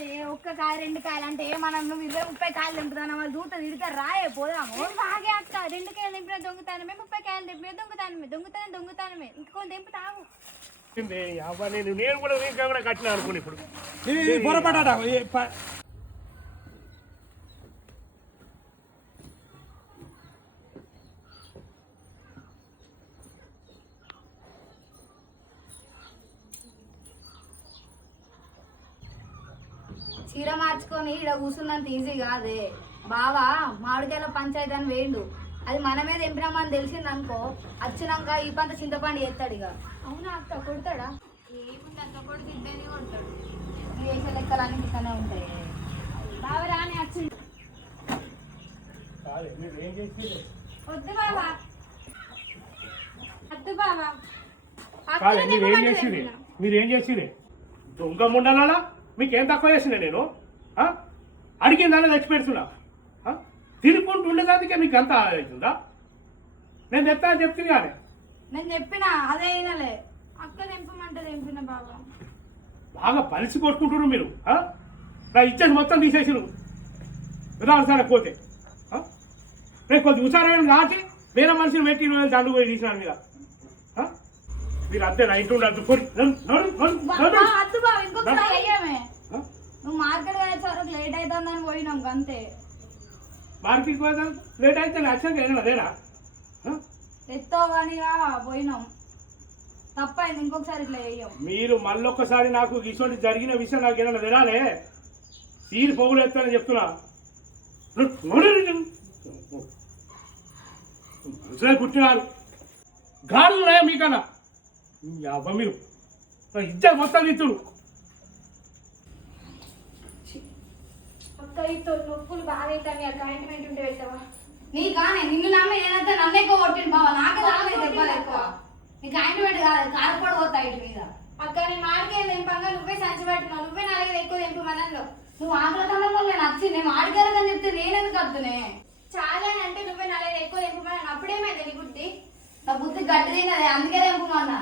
కాదే ఒక్క కాయ రెండు కాయలు అంటే మనం నువ్వు 20-30 కాయలు తెంపుతాను వాళ్ళు చూస్తే తిడతారు రాయే పోదాము బాగే అక్క 2 కాయలు తెంపిన దొంగతనమే 30 కాయలు తెంపిన దొంగతనమే ఇంకొకరు తెంపుతావు నేను కూడా కట్టినా అనుకుని ఇప్పుడు పొరపాట చీర మార్చుకొని ఇక్కడ కూర్చున్నంత ఈజీ కాదే బావా మామిడికాయల పంచాయతీ అని వేయండు అది మనమే తెంపినామని తెలిసింది అనుకో వచ్చినాక ఈ పంట చింతపండు చేస్తాడు ఇక అవునా అక్క కొడతాడా ఏముంది అక్క కొడుకు ఇద్దరిని కొడతాడు వేసే లెక్కలు అన్ని ఇక్కడనే ఉంటాయి బావ రాని వచ్చింది వద్దు బావా వద్దు బావా మీరేం చేసిరే దొంగ ముండలా మీకేం తక్కువ చేసిన నేను అడిగిన దాన్ని తెచ్చిపెడుతున్నా తిరుక్కుంటూ ఉండేదానికే మీకు అంత అవుతుందా నేను చెప్తుంది కానీ నేను చెప్పినా అదే అయినలే అక్క తెంపమంటే తెంపిన బాబా బాగా పలిసి కొట్టుకుంటున్నారు మీరు నా ఇచ్చేసి మొత్తం తీసేసిరు సరే పోతే రేపు కొద్ది ఉసారమైన కాబట్టి వేరే మనిషిని పెట్టి దండు పోయి తీసినాను మీద మీరు అంతే నా ఇంటి ఉండద్దు నువ్వు మార్కెట్ వరకు లేట్ అవుతుందని పోయినాం అంతే మార్కెట్కి పోతా లేట్ అయితే లక్ష్యంగా వెళ్ళినా లేరా ఎత్తో కానీ పోయినాం తప్పైంది ఇంకొకసారి ఇట్లా వేయం మీరు మళ్ళొక్కసారి నాకు ఇటువంటి జరిగిన విషయం నాకు ఏదైనా వినాలే తీరు పొగులు ఎత్తానని చెప్తున్నా మనుషులే పుట్టినారు గాడులు ఉన్నాయా మీకన్నా అవ్వ మీరు ఇద్దరు మొత్తం ఇస్తుడు నొప్పులు బాగా అవుతాయి అక్క ఆయింట్మెంట్ ఉంటే పెట్టవా నీ కానీ నిన్ను నమ్మి నేనంతా నన్ను ఎక్కువ కొట్టిండు బాబా నాకే రాలేదు దెబ్బలు ఎక్కువ నీకు ఆయింట్మెంట్ కాదు కారుపడి పోతాయి ఇటు మీద అక్క నేను మాడికాయ తెంపంగా నువ్వే సంచి పట్టినావు నువ్వే నాలుగైదు ఎక్కువ తెంపు మనల్లో నువ్వు ఆకలితనంలో నేను వచ్చి నేను మాడికాయలని చెప్తే నేనెందుకు వద్దునే చాలా అంటే నువ్వే నాలుగైదు ఎక్కువ తెంపు అప్పుడేమైంది నీ బుద్ధి నా బుద్ధి గట్టి తిన్నది అందుకే తెంపమన్నా